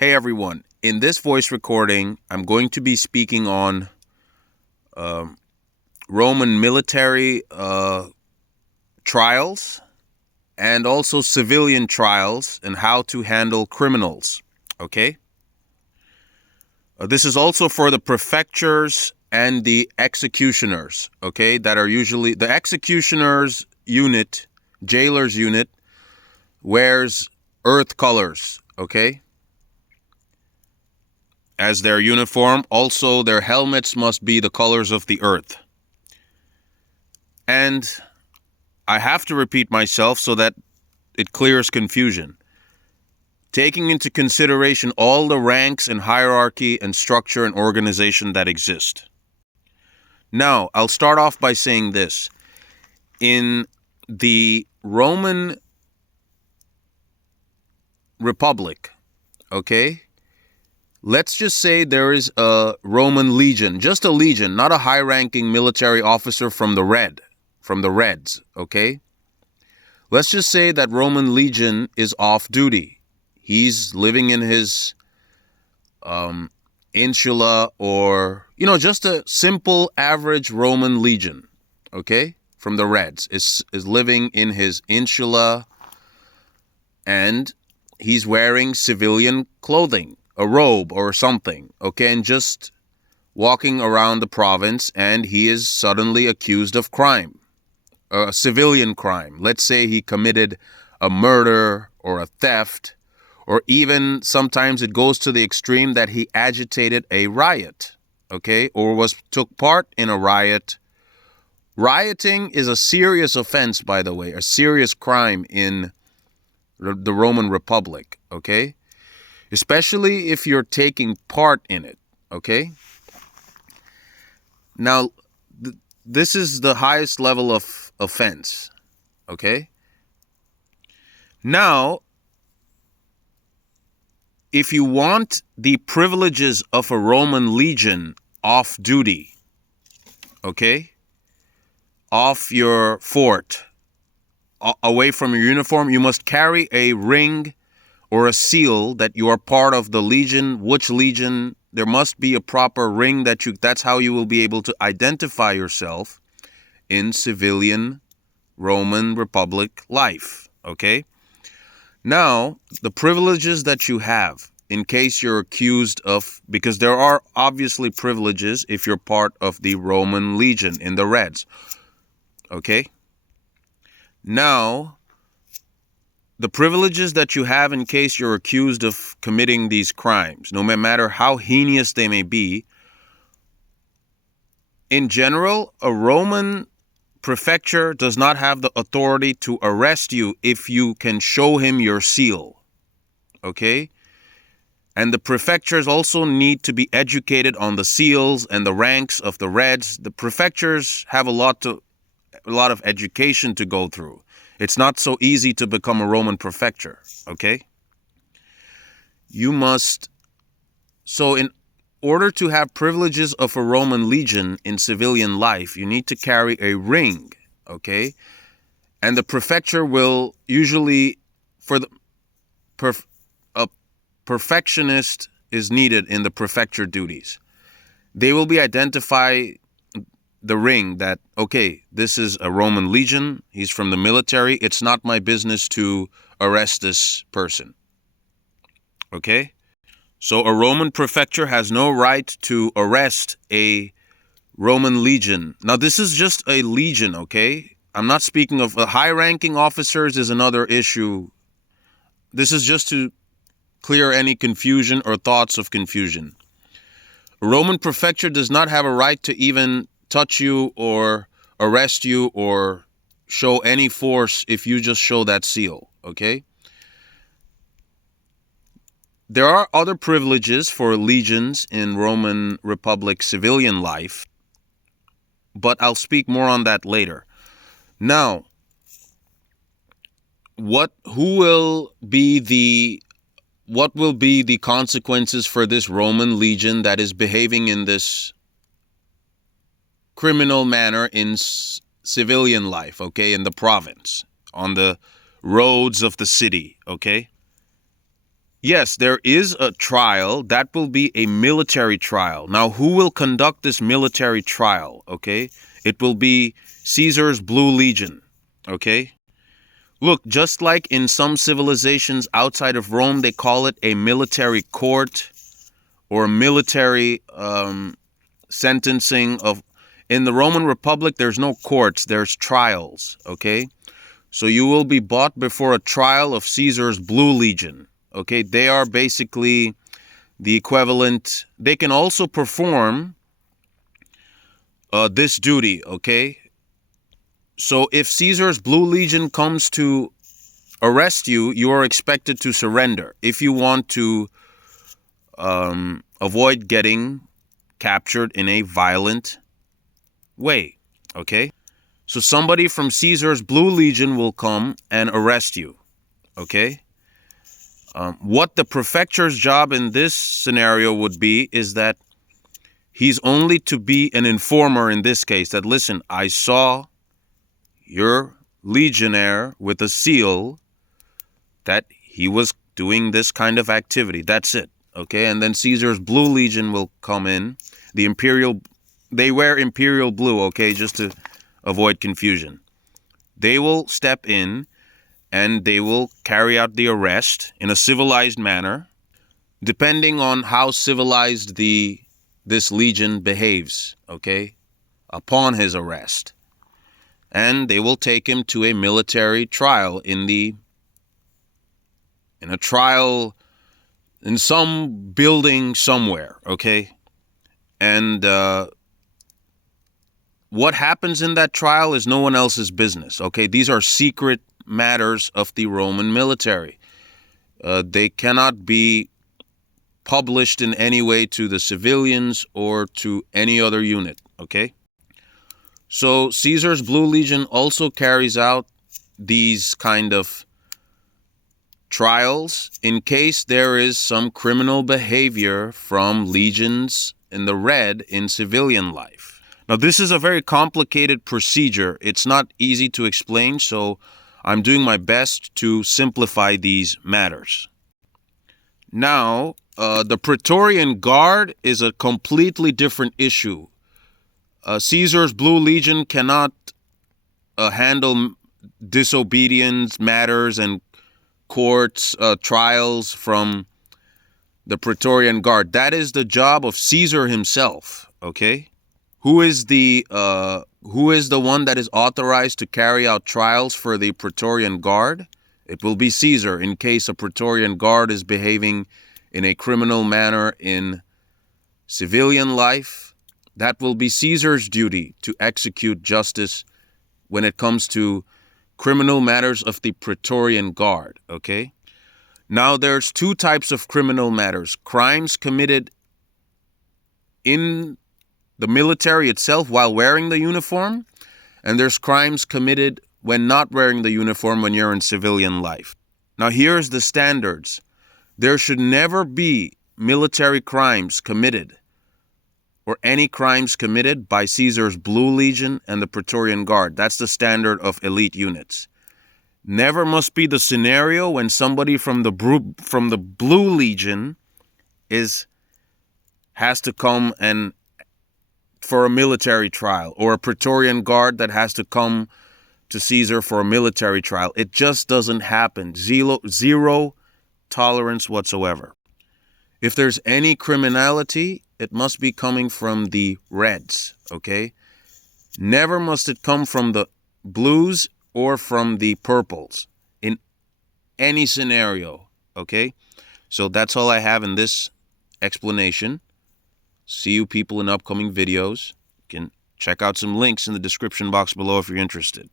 Hey everyone, in this voice recording, I'm going to be speaking on Roman military trials and also civilian trials and how to handle criminals. Okay? This is also for the prefectures and the executioners, okay, that are usually the executioners unit, jailers unit, wears earth colors, okay? As their uniform. Also, their helmets must be the colors of the earth. And I have to repeat myself so that it clears confusion. Taking into consideration all the ranks and hierarchy and structure and organization that exist. Now, I'll start off by saying this. In the Roman Republic, okay, let's just say there is a Roman legion, just a legion, not a high-ranking military officer from the Reds, okay? Let's just say that Roman legion is off duty. He's living in his insula or, just a simple average Roman legion, okay? From the Reds is living in his insula and he's wearing civilian clothing, a robe or something, okay? And just walking around the province, and he is suddenly accused of crime, a civilian crime. Let's say he committed a murder or a theft, or even sometimes it goes to the extreme that he agitated a riot, okay, or took part in a riot. Rioting is a serious offense, by the way, a serious crime in the Roman Republic, okay? Especially if you're taking part in it, okay? Now, this is the highest level of offense, okay? Now, if you want the privileges of a Roman legion off duty, okay, off your fort, away from your uniform, you must carry a ring or a seal that you are part of the legion. Which legion? There must be a proper ring that's how you will be able to identify yourself in civilian Roman Republic life, okay? Now, the privileges that you have in case you're accused of, because there are obviously privileges if you're part of the Roman legion in the Reds, okay? Now, the privileges that you have in case you're accused of committing these crimes, no matter how heinous they may be, in general, a Roman prefecture does not have the authority to arrest you if you can show him your seal, okay? And the prefectures also need to be educated on the seals and the ranks of the Reds. The prefectures have a lot of education to go through. It's not so easy to become a Roman prefecture, okay? So in order to have privileges of a Roman legion in civilian life, you need to carry a ring, okay? And the prefecture will usually, a perfectionist is needed in the prefecture duties. They will be identify the ring that, okay, this is a Roman legion, he's from the military, it's not my business to arrest this person, okay? So a Roman prefecture has no right to arrest a Roman legion. Now, this is just a legion, okay? I'm not speaking of high-ranking officers is another issue. This is just to clear any confusion or thoughts of confusion. A Roman prefecture does not have a right to even touch you or arrest you or show any force if you just show that seal, okay? There are other privileges for legions in Roman Republic civilian life, but I'll speak more on that later. Now, what will be the consequences for this Roman legion that is behaving in this criminal manner in civilian life, okay, in the province, on the roads of the city, okay? Yes, there is a trial. That will be a military trial. Now, who will conduct this military trial? Okay. It will be Caesar's Blue Legion. Okay. Look, just like in some civilizations outside of Rome, they call it a military court or a military sentencing of. In the Roman Republic, there's no courts, there's trials. Okay. So you will be brought before a trial of Caesar's Blue Legion. Okay. They are basically the equivalent. They can also perform this duty. Okay. So if Caesar's Blue Legion comes to arrest you, you are expected to surrender if you want to avoid getting captured in a violent way. Okay. So somebody from Caesar's Blue Legion will come and arrest you. Okay. What the prefecture's job in this scenario would be is that he's only to be an informer in this case, that listen, I saw your legionnaire with a seal that he was doing this kind of activity. That's it. Okay. And then Caesar's Blue Legion will come in. They wear imperial blue. Okay. Just to avoid confusion. They will step in and they will carry out the arrest in a civilized manner, depending on how civilized this legion behaves, okay, upon his arrest. And they will take him to a military trial in a trial in some building somewhere, okay? And what happens in that trial is no one else's business, okay? These are secret matters of the Roman military. They cannot be published in any way to the civilians or to any other unit, okay? So Caesar's Blue Legion also carries out these kind of trials in case there is some criminal behavior from legions in the red in civilian life. Now, this is a very complicated procedure. It's not easy to explain, so I'm doing my best to simplify these matters. Now, the Praetorian Guard is a completely different issue. Caesar's Blue Legion cannot handle disobedience matters and courts, trials from the Praetorian Guard. That is the job of Caesar himself, okay? Who is the one that is authorized to carry out trials for the Praetorian Guard? It will be Caesar in case a Praetorian Guard is behaving in a criminal manner in civilian life. That will be Caesar's duty to execute justice when it comes to criminal matters of the Praetorian Guard, okay? Now, there's two types of criminal matters. Crimes committed in the military itself while wearing the uniform, and there's crimes committed when not wearing the uniform when you're in civilian life. Now, here's the standards. There should never be military crimes committed or any crimes committed by Caesar's Blue Legion and the Praetorian Guard. That's the standard of elite units. Never must be the scenario when somebody from the Blue Legion has to come and for a military trial, or a Praetorian Guard that has to come to Caesar for a military trial. It just doesn't happen. Zero tolerance whatsoever. If there's any criminality, it must be coming from the Reds, okay? Never must it come from the Blues or from the Purples in any scenario, okay? So that's all I have in this explanation. See you people in upcoming videos. You can check out some links in the description box below if you're interested.